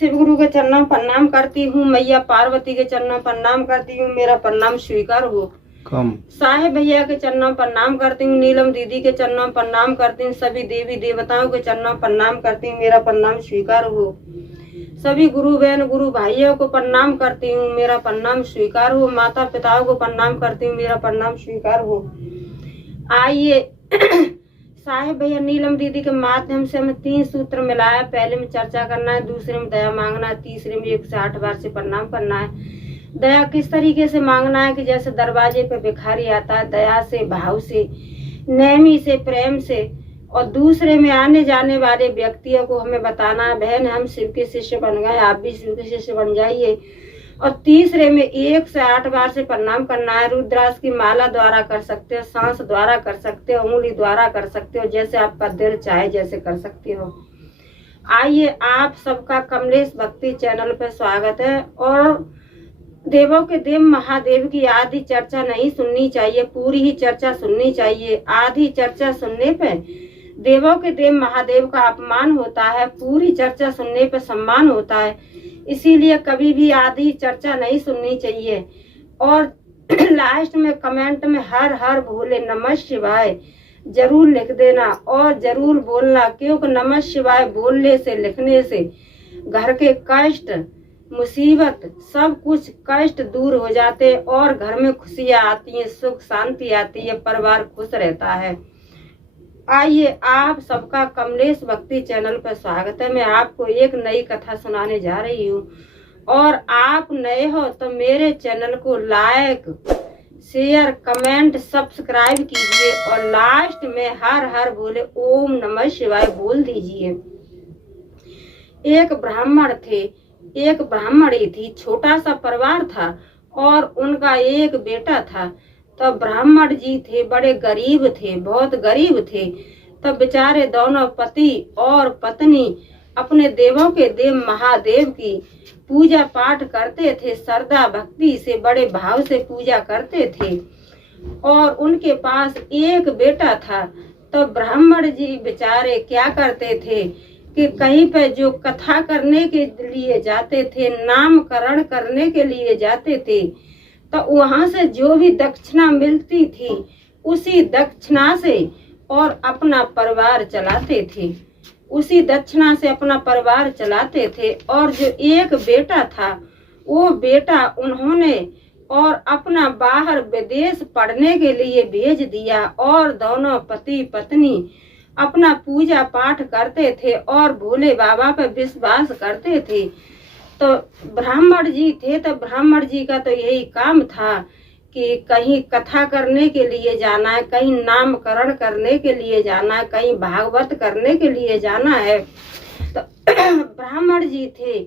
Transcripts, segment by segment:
शिव गुरु के चरणों में प्रणाम करती हूँ, मैया पार्वती के चरणों में प्रणाम करती हूँ, मेरा प्रणाम स्वीकार हो। साहेब भैया के चरणों में प्रणाम करती हूँ, नीलम दीदी के चरणों में प्रणाम करती हूँ, सभी देवी देवताओं के चरणों में प्रणाम करती हूँ, मेरा प्रणाम स्वीकार हो। सभी गुरु बहन गुरु भाइयों को प्रणाम करती हूँ, मेरा प्रणाम स्वीकार हो। माता पिताओं को प्रणाम करती हूँ, मेरा प्रणाम स्वीकार हो। आइए साहेब भैया नीलम दीदी के माध्यम से हमें 3 सूत्र मिलाया। पहले में चर्चा करना है, दूसरे में दया मांगना है, तीसरे में 1 से 8 बार से प्रणाम करना है। दया किस तरीके से मांगना है कि जैसे दरवाजे पे भिखारी आता है, दया से, भाव से, नेमी से, प्रेम से। और दूसरे में आने जाने वाले व्यक्तियों को हमें बताना है, बहन हम शिव के शिष्य बन गए, आप भी शिव के शिष्य बन जाइए। और तीसरे में 1 से 8 बार से प्रणाम करना है। रुद्राक्ष की माला द्वारा कर सकते हो, सांस द्वारा कर सकते हो, उंगली द्वारा कर सकते हो, जैसे आपका दिल चाहे जैसे कर सकते हो। आइए आप सबका कमलेश भक्ति चैनल पर स्वागत है। और देवों के देव महादेव की आधी चर्चा नहीं सुननी चाहिए, पूरी ही चर्चा सुननी चाहिए। आधी चर्चा सुनने पे देवों के देव महादेव का अपमान होता है, पूरी चर्चा सुनने पे सम्मान होता है। इसीलिए कभी भी आधी चर्चा नहीं सुननी चाहिए। और लास्ट में कमेंट में हर हर भोले नमः शिवाय जरूर लिख देना और जरूर बोलना, क्योंकि नमः शिवाय बोलने से, लिखने से घर के कष्ट, मुसीबत, सब कुछ कष्ट दूर हो जाते और घर में खुशियाँ आती हैं, सुख शांति आती है, परिवार खुश रहता है। आइए आप सबका कमलेश भक्ति चैनल पर स्वागत है। मैं आपको एक नई कथा सुनाने जा रही हूँ। और आप नए हो तो मेरे चैनल को लाइक, शेयर, कमेंट, सब्सक्राइब कीजिए और लास्ट में हर हर बोले ओम नमः शिवाय बोल दीजिए। एक ब्राह्मण थे, एक ब्राह्मणी थी, छोटा सा परिवार था और उनका एक बेटा था। तब ब्राह्मण जी थे, बड़े गरीब थे, बहुत गरीब थे। तब बेचारे दोनों पति और पत्नी अपने देवों के देव महादेव की पूजा पाठ करते थे, श्रद्धा भक्ति से, बड़े भाव से पूजा करते थे। और उनके पास एक बेटा था। तो ब्राह्मण जी बेचारे क्या करते थे कि कहीं पे जो कथा करने के लिए जाते थे, नामकरण करने के लिए जाते थे, तो वहां से जो भी दक्षिणा मिलती थी उसी दक्षिणा से और अपना परिवार चलाते थे, उसी दक्षिणा से अपना परिवार चलाते थे। और जो एक बेटा था, वो बेटा उन्होंने और अपना बाहर विदेश पढ़ने के लिए भेज दिया। और दोनों पति पत्नी अपना पूजा पाठ करते थे और भोले बाबा पर विश्वास करते थे। तो ब्राह्मण जी थे, तो ब्राह्मण जी का तो यही काम था कि कहीं कथा करने के लिए जाना है, कहीं नामकरण करने के लिए जाना है, कहीं भागवत करने के लिए जाना है। तो ब्राह्मण जी थे,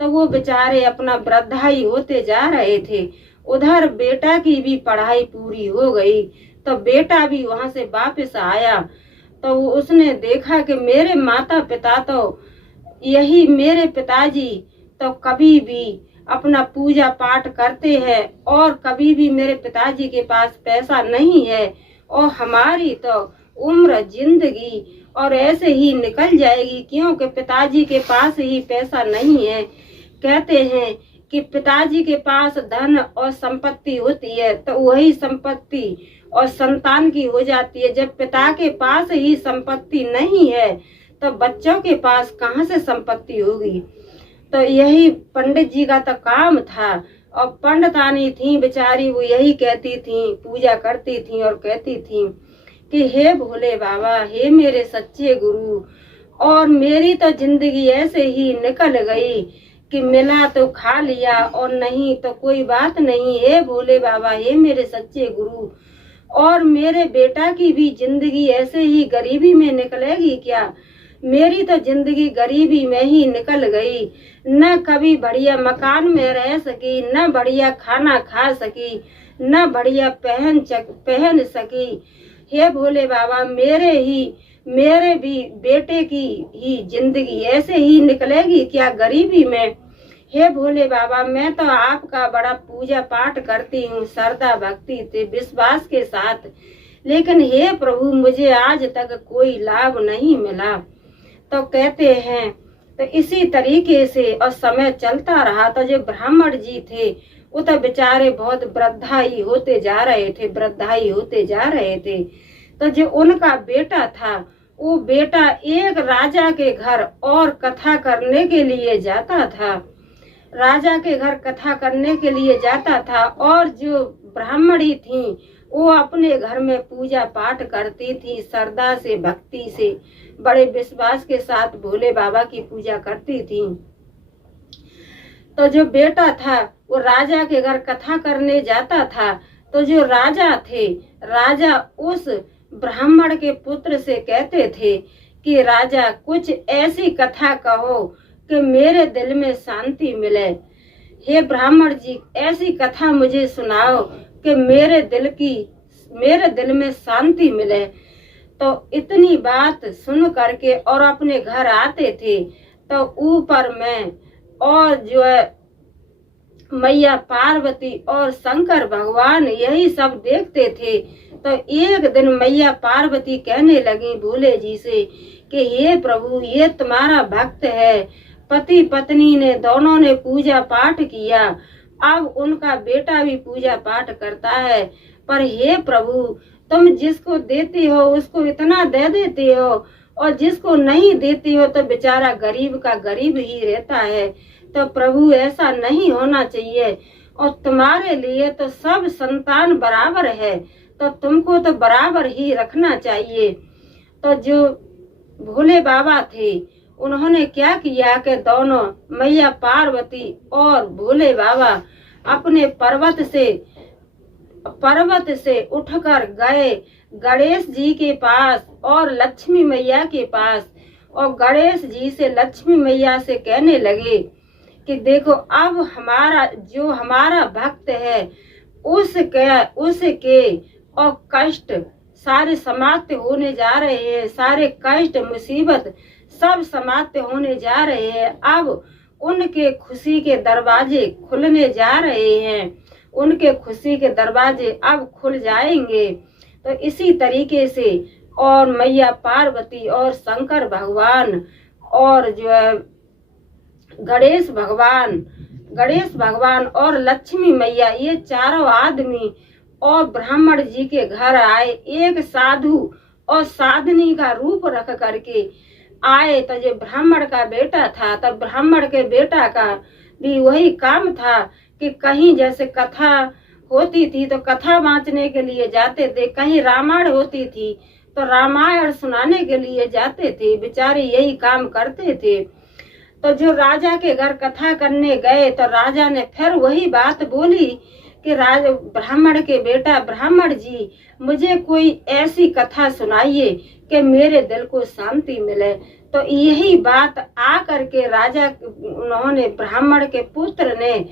तो वो बेचारे अपना वृद्धाई होते जा रहे थे। उधर बेटा की भी पढ़ाई पूरी हो गई, तो बेटा भी वहां से वापस आया। तो उसने देखा कि मेरे माता पिता तो यही, मेरे पिताजी तो कभी भी अपना पूजा पाठ करते हैं और कभी भी मेरे पिताजी के पास पैसा नहीं है और हमारी तो उम्र जिंदगी और ऐसे ही निकल जाएगी, क्योंकि पिताजी के पास ही पैसा नहीं है। कहते हैं कि पिताजी के पास धन और संपत्ति होती है तो वही संपत्ति और संतान की हो जाती है। जब पिता के पास ही संपत्ति नहीं है तो बच्चों के पास कहाँ से संपत्ति होगी। तो यही पंडित जी का तो काम था। और पंडितानी थी बेचारी, वो यही कहती थी, पूजा करती थी और कहती थी कि हे भोले बाबा, हे मेरे सच्चे गुरु, और मेरी तो जिंदगी ऐसे ही निकल गई कि मिला तो खा लिया और नहीं तो कोई बात नहीं। हे भोले बाबा, हे मेरे सच्चे गुरु, और मेरे बेटा की भी जिंदगी ऐसे ही गरीबी में निकलेगी क्या? मेरी तो जिंदगी गरीबी में ही निकल गई, न कभी बढ़िया मकान में रह सकी, न बढ़िया खाना खा सकी, न बढ़िया पहन सकी। हे भोले बाबा, मेरे भी बेटे की ही जिंदगी ऐसे ही निकलेगी क्या गरीबी में? हे भोले बाबा, मैं तो आपका बड़ा पूजा पाठ करती हूँ, श्रद्धा भक्ति से, विश्वास के साथ, लेकिन हे प्रभु, मुझे आज तक कोई लाभ नहीं मिला। तो कहते हैं, तो इसी तरीके से और समय चलता रहा। तो जो ब्राह्मण जी थे वो तो बेचारे बहुत वृद्धाई होते जा रहे थे, वृद्धाई होते जा रहे थे। तो जो उनका बेटा था वो बेटा एक राजा के घर और कथा करने के लिए जाता था, राजा के घर कथा करने के लिए जाता था। और जो ब्राह्मणी थी वो अपने घर में पूजा पाठ करती थी, श्रद्धा से भक्ति से बड़े विश्वास के साथ भोले बाबा की पूजा करती थी। तो जो बेटा था वो राजा के घर कथा करने जाता था। तो जो राजा थे, राजा उस ब्राह्मण के पुत्र से कहते थे कि राजा कुछ ऐसी कथा कहो कि मेरे दिल में शांति मिले। हे ब्राह्मण जी, ऐसी कथा मुझे सुनाओ कि मेरे दिल में शांति मिले। तो इतनी बात सुन करके और अपने घर आते थे तो ऊपर में और जो है मैया पार्वती और शंकर भगवान यही सब देखते थे। तो एक दिन मैया पार्वती कहने लगी भोले जी से कि हे प्रभु, ये तुम्हारा भक्त है, पति पत्नी ने दोनों ने पूजा पाठ किया, अब उनका बेटा भी पूजा पाठ करता है। पर हे प्रभु, तुम जिसको देते हो उसको इतना दे देते हो और जिसको नहीं देते हो तो बेचारा गरीब का गरीब ही रहता है। तो प्रभु ऐसा नहीं होना चाहिए और तुम्हारे लिए तो सब संतान बराबर है, तो तुमको तो बराबर ही रखना चाहिए। तो जो भोले बाबा थे उन्होंने क्या किया कि दोनों मैया पार्वती और भोले बाबा अपने पर्वत से उठकर गए गणेश जी के पास और लक्ष्मी मैया के पास। और गणेश जी से लक्ष्मी मैया से कहने लगे कि देखो, अब हमारा भक्त है उसके और कष्ट सारे समाप्त होने जा रहे हैं, सारे कष्ट मुसीबत सब समाप्त होने जा रहे हैं। अब उनके खुशी के दरवाजे खुलने जा रहे हैं, उनके खुशी के दरवाजे अब खुल जाएंगे। तो इसी तरीके से और मैया पार्वती और शंकर भगवान और जो है गणेश भगवान और लक्ष्मी मैया, ये चारों आदमी और ब्राह्मण जी के घर आए। एक साधु और साधनी का रूप रख करके आए। तो जो ब्राह्मण का बेटा था, तब ब्राह्मण के बेटा का भी वही काम था कि कहीं जैसे कथा होती थी तो कथा बांचने के लिए जाते थे, कहीं रामायण होती थी तो रामायण सुनाने के लिए जाते थे, बेचारे यही काम करते थे। तो जो राजा के घर कथा करने गए तो राजा ने फिर वही बात बोली कि ब्राह्मण के बेटा, ब्राह्मण जी, मुझे कोई ऐसी कथा सुनाइए कि मेरे दिल को शांति मिले। तो यही बात आ करके उन्होंने ब्राह्मण के पुत्र ने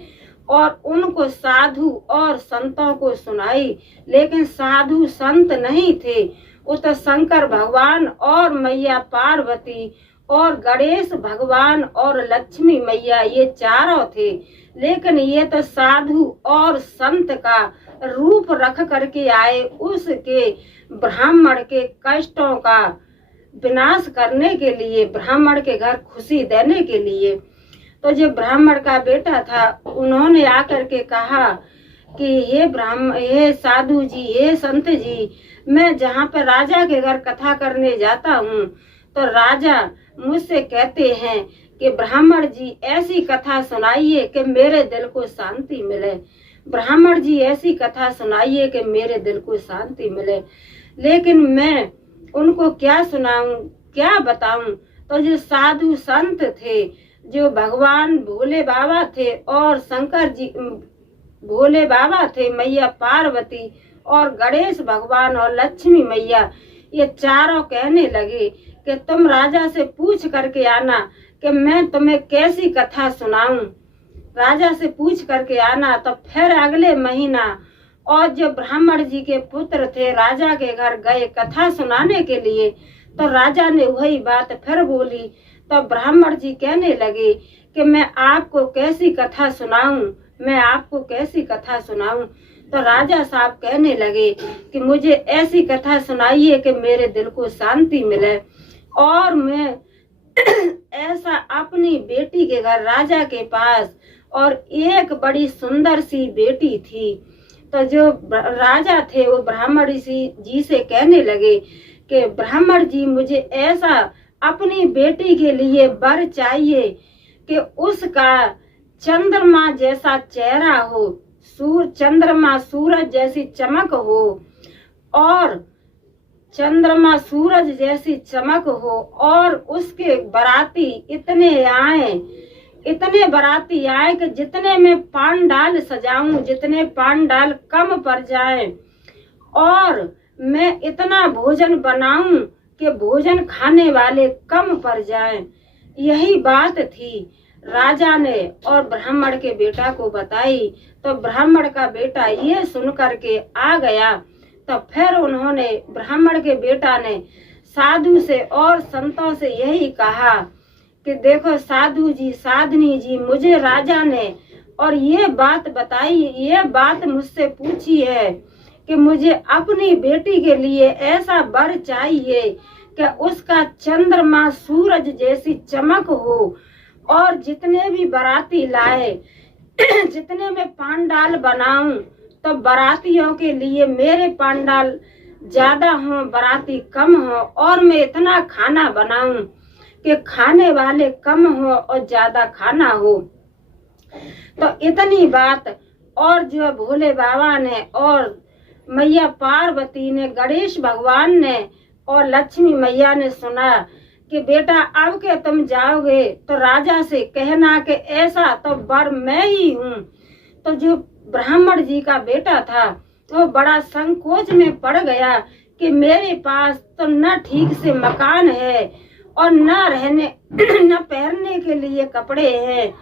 और उनको साधु और संतों को सुनाई। लेकिन साधु संत नहीं थे, वो तो शंकर भगवान और मैया पार्वती और गणेश भगवान और लक्ष्मी मैया, ये चारों थे। लेकिन ये तो साधु और संत का रूप रख करके आए, उसके ब्राह्मण के कष्टों का विनाश करने के लिए, ब्राह्मण के घर खुशी देने के लिए। तो जो ब्राह्मण का बेटा था उन्होंने आकर के कहा कि हे साधु जी, हे संत जी, मैं जहाँ पर राजा के घर कथा करने जाता हूँ तो राजा मुझसे कहते हैं कि ब्राह्मण जी ऐसी कथा सुनाइए कि मेरे दिल को शांति मिले, ब्राह्मण जी ऐसी कथा सुनाइए कि मेरे दिल को शांति मिले। लेकिन मैं उनको क्या सुनाऊं, क्या बताऊं। तो जो साधु संत थे, जो भगवान भोले बाबा थे और शंकर जी भोले बाबा थे, मैया पार्वती और गणेश भगवान और लक्ष्मी मैया, ये चारों कहने लगे कि तुम राजा से पूछ करके आना कि मैं तुम्हें कैसी कथा सुनाऊं। राजा से पूछ करके आना। तो फिर अगले महीना और जो ब्राह्मण जी के पुत्र थे राजा के घर गए कथा सुनाने के लिए, तो राजा ने वही बात फिर बोली। तो ब्राह्मण जी कहने लगे कि मैं आपको कैसी कथा सुनाऊं, मैं आपको कैसी कथा सुनाऊं। तो राजा साहब कहने लगे कि मुझे ऐसी कथा सुनाइए कि मेरे दिल को शांति मिले। और मैं ऐसा अपनी बेटी के घर राजा के पास, और एक बड़ी सुंदर सी बेटी थी। तो जो राजा थे वो ब्राह्मण जी से कहने लगे कि ब्राह्मण जी, मुझे ऐसा अपनी बेटी के लिए वर चाहिए कि उसका चंद्रमा जैसा चेहरा हो, चंद्रमा सूरज जैसी चमक हो, और चंद्रमा सूरज जैसी चमक हो, और उसके बाराती इतने बाराती आए कि जितने में पांडाल सजाऊं, जितने पांडाल कम पड़ जाए, और मैं इतना भोजन बनाऊं कि भोजन खाने वाले कम पड़ जाएं। यही बात थी राजा ने और ब्राह्मण के बेटा को बताई। तो ब्राह्मण का बेटा ये सुन करके आ गया। तो फिर उन्होंने, ब्राह्मण के बेटा ने साधु से और संतों से यही कहा कि देखो साधु जी, साधनी जी, मुझे राजा ने और ये बात बताई, ये बात मुझसे पूछी है कि मुझे अपनी बेटी के लिए ऐसा वर चाहिए कि उसका चंद्रमा सूरज जैसी चमक हो, और जितने भी बाराती लाए, जितने में पांडाल बनाऊं, तो बारातियों के लिए मेरे पांडाल ज्यादा हो, बाराती कम हो, और मैं इतना खाना बनाऊं कि खाने वाले कम हो और ज्यादा खाना हो। तो इतनी बात, और जो भोले बाबा ने और मैया पार्वती ने, गणेश भगवान ने और लक्ष्मी मैया ने सुना कि बेटा अब के तुम जाओगे तो राजा से कहना कि ऐसा तो वर मैं ही हूँ। तो जो ब्राह्मण जी का बेटा था वो बड़ा संकोच में पड़ गया कि मेरे पास तो न ठीक से मकान है, और न रहने न पहनने के लिए कपड़े हैं,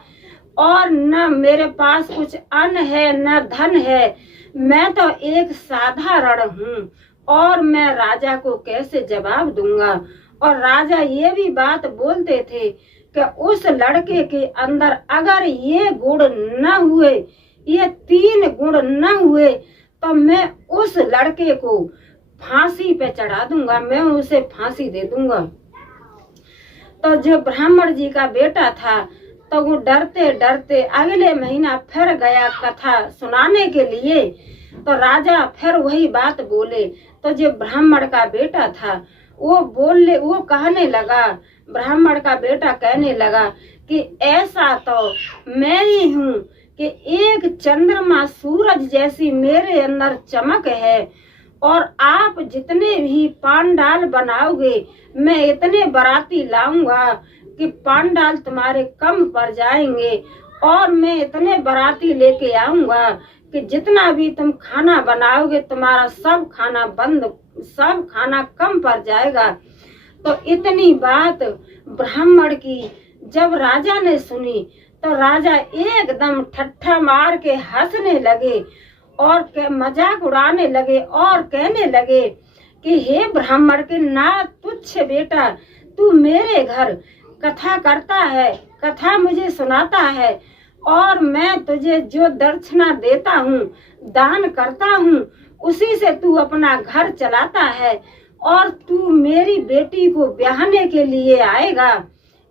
और न मेरे पास कुछ अन्न है, न धन है। मैं तो एक साधारण हूँ, और मैं राजा को कैसे जवाब दूंगा। और राजा ये भी बात बोलते थे कि उस लड़के के अंदर अगर ये गुण न हुए, ये 3 गुण न हुए, तो मैं उस लड़के को फांसी पे चढ़ा दूंगा, मैं उसे फांसी दे दूंगा। तो जो ब्राह्मण जी का बेटा था तो वो डरते डरते अगले महीना फिर गया कथा सुनाने के लिए। तो राजा फिर वही बात बोले। तो जो ब्राह्मण का बेटा था वो कहने लगा, ब्राह्मण का बेटा कहने लगा कि ऐसा तो मैं ही हूँ कि एक चंद्रमा सूरज जैसी मेरे अंदर चमक है, और आप जितने भी पांडाल बनाओगे मैं इतने बाराती लाऊंगा कि पांडाल तुम्हारे कम पड़ जाएंगे, और मैं इतने बाराती लेके आऊंगा कि जितना भी तुम खाना बनाओगे तुम्हारा सब खाना कम पड़ जाएगा। तो इतनी बात ब्राह्मण की जब राजा ने सुनी तो राजा एकदम ठट्ठा मार के हंसने लगे और मजाक उड़ाने लगे और कहने लगे कि हे ब्राह्मण के ना तुच्छ बेटा, तू मेरे घर कथा करता है, कथा मुझे सुनाता है, और मैं तुझे जो दक्षिणा देता हूँ, दान करता हूँ, उसी से तू अपना घर चलाता है, और तू मेरी बेटी को ब्याहने के लिए आएगा।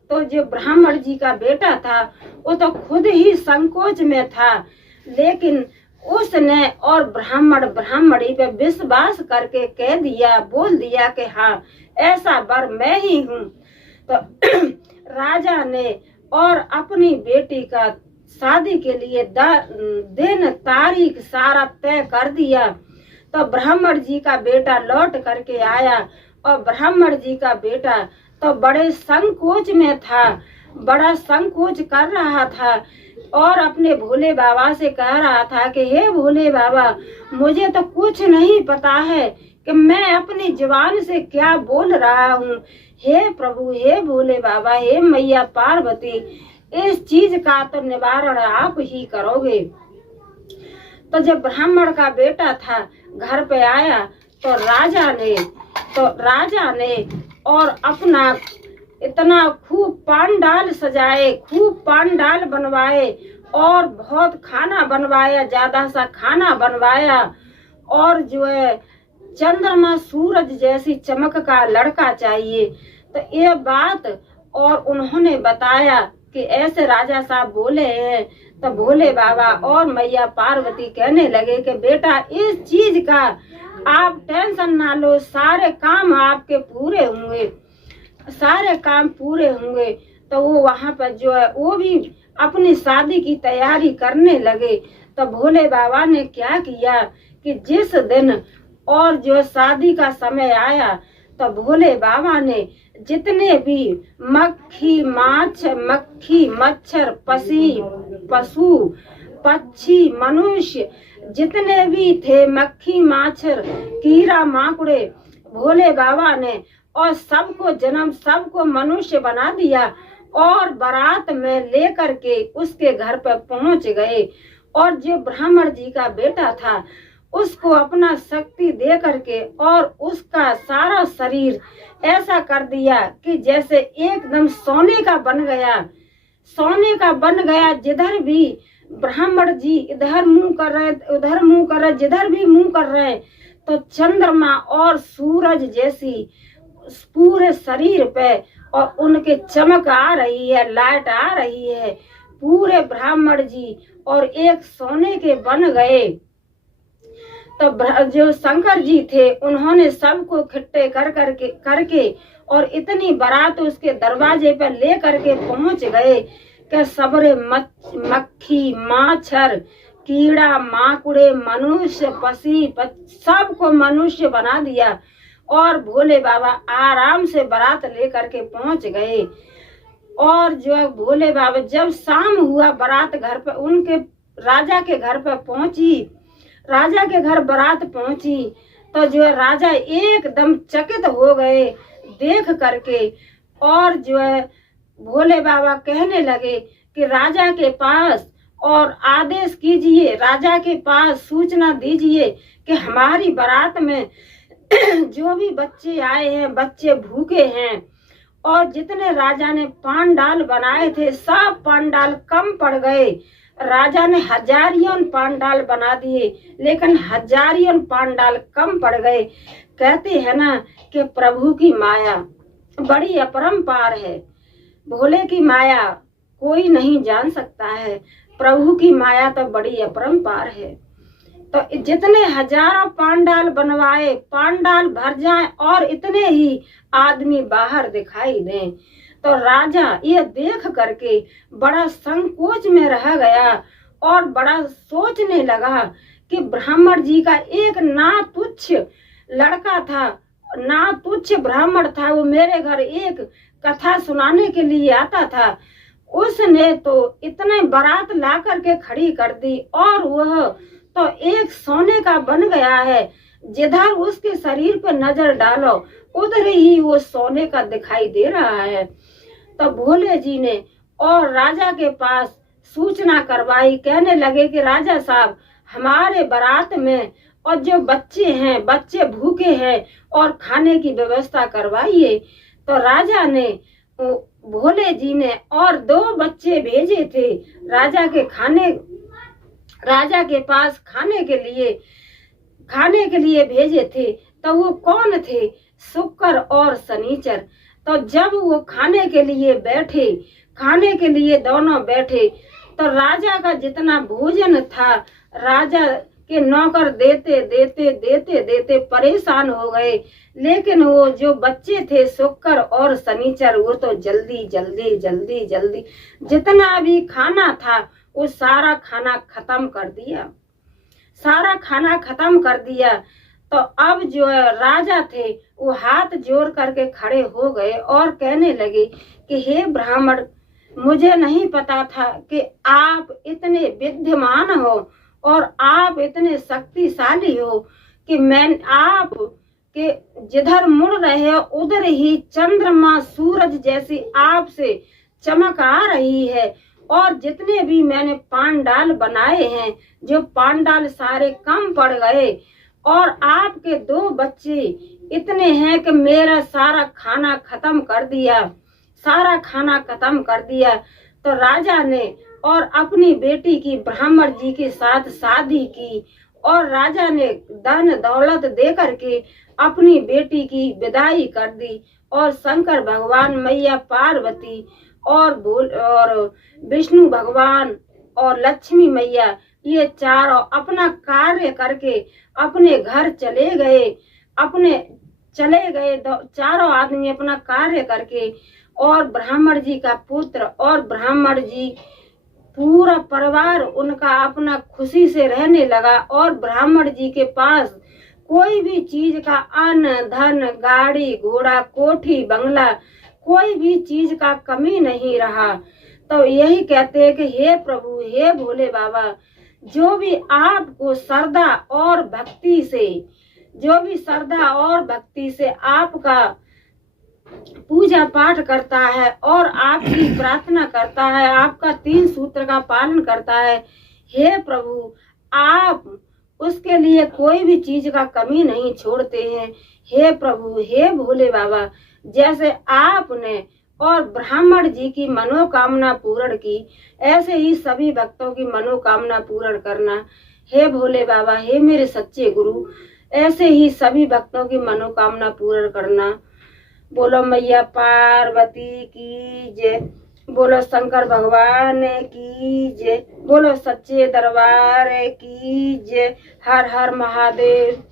तो जो ब्राह्मण जी का बेटा था वो तो खुद ही संकोच में था, लेकिन उसने और ब्राह्मणी पे विश्वास करके कह दिया, बोल दिया कि हाँ ऐसा वर मैं ही हूँ। तो राजा ने और अपनी बेटी का शादी के लिए दिन तारीख सारा तय कर दिया। तो ब्राह्मण जी का बेटा लौट करके आया, और ब्राह्मण जी का बेटा तो बड़े संकोच में था, बड़ा संकोच कर रहा था, और अपने भोले बाबा से कह रहा था कि हे भोले बाबा, मुझे तो कुछ नहीं पता है कि मैं अपनी जुबान से क्या बोल रहा हूँ। हे प्रभु, हे भोले बाबा, हे मैया पार्वती, इस चीज का तो निवारण आप ही करोगे। तो जब ब्राह्मण का बेटा था घर पे आया तो राजा ने और अपना इतना खूब पांडाल सजाए, खूब पांडाल बनवाए, और बहुत खाना बनवाया, ज्यादा सा खाना बनवाया, और जो है चंद्रमा सूरज जैसी चमक का लड़का चाहिए। तो ये बात और उन्होंने बताया कि ऐसे राजा साहब बोले हैं। तो भोले बाबा और मैया पार्वती कहने लगे कि बेटा इस चीज का आप टेंशन ना लो, सारे काम आपके पूरे होंगे, सारे काम पूरे होंगे। तो वो वहां पर जो है वो भी अपनी शादी की तैयारी करने लगे। तो भोले बाबा ने क्या किया कि जिस दिन और जो शादी का समय आया तो भोले बाबा ने जितने भी मक्खी मच्छर पशु पक्षी मनुष्य जितने भी थे, मक्खी मच्छर कीड़ा माकुड़े, भोले बाबा ने और सबको मनुष्य बना दिया और बारात में लेकर के उसके घर पर पहुंच गए। और जो ब्राह्मण जी का बेटा था उसको अपना शक्ति दे करके और उसका सारा शरीर ऐसा कर दिया कि जैसे एकदम सोने का बन गया। जिधर भी ब्राह्मण जी इधर मुंह कर रहे, उधर मुंह कर रहे, जिधर भी मुंह कर रहे तो चंद्रमा और सूरज जैसी पूरे शरीर पे और उनके चमक आ रही है, लाइट आ रही है। पूरे ब्राह्मण जी और एक सोने के बन गए। तो जो शंकर जी थे उन्होंने सबको इकट्ठे करके और इतनी बारात उसके दरवाजे पर ले करके पहुंच गए कि सबरे मक्खी मच्छर कीड़ा माकुड़े मनुष्य सबको मनुष्य बना दिया। और भोले बाबा आराम से बारात ले करके पहुंच गए। और जो भोले बाबा जब शाम हुआ, बारात घर पर उनके राजा के घर पर पहुंची, राजा के घर बारात पहुंची तो जो है राजा एकदम चकित हो गए देख करके। और जो है भोले बाबा कहने लगे कि राजा के पास और आदेश कीजिए, राजा के पास सूचना दीजिए कि हमारी बारात में जो भी बच्चे आए हैं, बच्चे भूखे हैं। और जितने राजा ने पांडाल बनाए थे सब पांडाल कम पड़ गए। राजा ने हजारियों पांडाल बना दिए लेकिन हजारियों पांडाल कम पड़ गए। कहते हैं ना कि प्रभु की माया बड़ी अपरंपार है, भोले की माया कोई नहीं जान सकता है, प्रभु की माया तो बड़ी अपरंपार है। तो जितने हजारों पांडाल बनवाए, पांडाल भर जाएं और इतने ही आदमी बाहर दिखाई दें। तो राजा ये देख करके बड़ा संकोच में रह गया और बड़ा सोचने लगा कि ब्राह्मण जी का एक नातुच्छ लड़का था, नातुच्छ ब्राह्मण था, वो मेरे घर एक कथा सुनाने के लिए आता था। उसने तो इतने बारात ला करके खड़ी कर दी और वह तो एक सोने का बन गया है। जिधर उसके शरीर पर नजर डालो उधर ही वो सोने का दिखाई दे रहा है। तो भोले जी ने और राजा के पास सूचना करवाई, कहने लगे कि राजा साहब हमारे बारात में और जो बच्चे हैं, बच्चे भूखे हैं और खाने की व्यवस्था करवाइए। तो राजा ने भोले जी ने और 2 बच्चे भेजे थे राजा के पास खाने के लिए भेजे थे। तो वो कौन थे? शुक्र और शनिचर। तो जब वो खाने के लिए दोनों बैठे तो राजा का जितना भोजन था राजा के नौकर देते परेशान हो गए। लेकिन वो जो बच्चे थे शुक्र और शनिचर वो तो जल्दी जितना भी खाना था वो सारा खाना खत्म कर दिया। तो अब जो राजा थे वो हाथ जोड़ करके खड़े हो गए और कहने लगे कि हे ब्राह्मण, मुझे नहीं पता था कि आप इतने विद्यमान हो और आप इतने शक्तिशाली हो कि मैं आप के जिधर मुड़ रहे हो उधर ही चंद्रमा सूरज जैसी आप से चमक आ रही है। और जितने भी मैंने पांडाल बनाए हैं जो पांडाल सारे कम पड़ गए और आपके 2 बच्चे इतने हैं कि मेरा सारा खाना खत्म कर दिया। तो राजा ने और अपनी बेटी की ब्राह्मण जी के साथ शादी की और राजा ने धन दौलत दे करके अपनी बेटी की विदाई कर दी और शंकर भगवान, मैया पार्वती और विष्णु भगवान और लक्ष्मी मैया, ये चारों अपना कार्य करके अपने घर चले गए। चारों आदमी अपना कार्य करके, और ब्राह्मण जी का पुत्र और ब्राह्मण जी पूरा परिवार उनका अपना खुशी से रहने लगा। और ब्राह्मण जी के पास कोई भी चीज का अन्न धन, गाड़ी घोड़ा, कोठी बंगला, कोई भी चीज का कमी नहीं रहा। तो यही कहते हैं कि हे प्रभु, हे भोले बाबा, जो भी आपको श्रद्धा और भक्ति से आपका पूजा पाठ करता है और आपकी प्रार्थना करता है, आपका 3 सूत्र का पालन करता है, हे प्रभु, आप उसके लिए कोई भी चीज का कमी नहीं छोड़ते हैं। हे प्रभु, हे भोले बाबा, जैसे आपने और ब्राह्मण जी की मनोकामना पूर्ण की, ऐसे ही सभी भक्तों की मनोकामना पूर्ण करना। हे भोले बाबा, हे मेरे सच्चे गुरु, ऐसे ही सभी भक्तों की मनोकामना पूर्ण करना। बोलो मैया पार्वती की जय, बोलो शंकर भगवान की जय, बोलो सच्चे दरबार की जय। हर हर महादेव।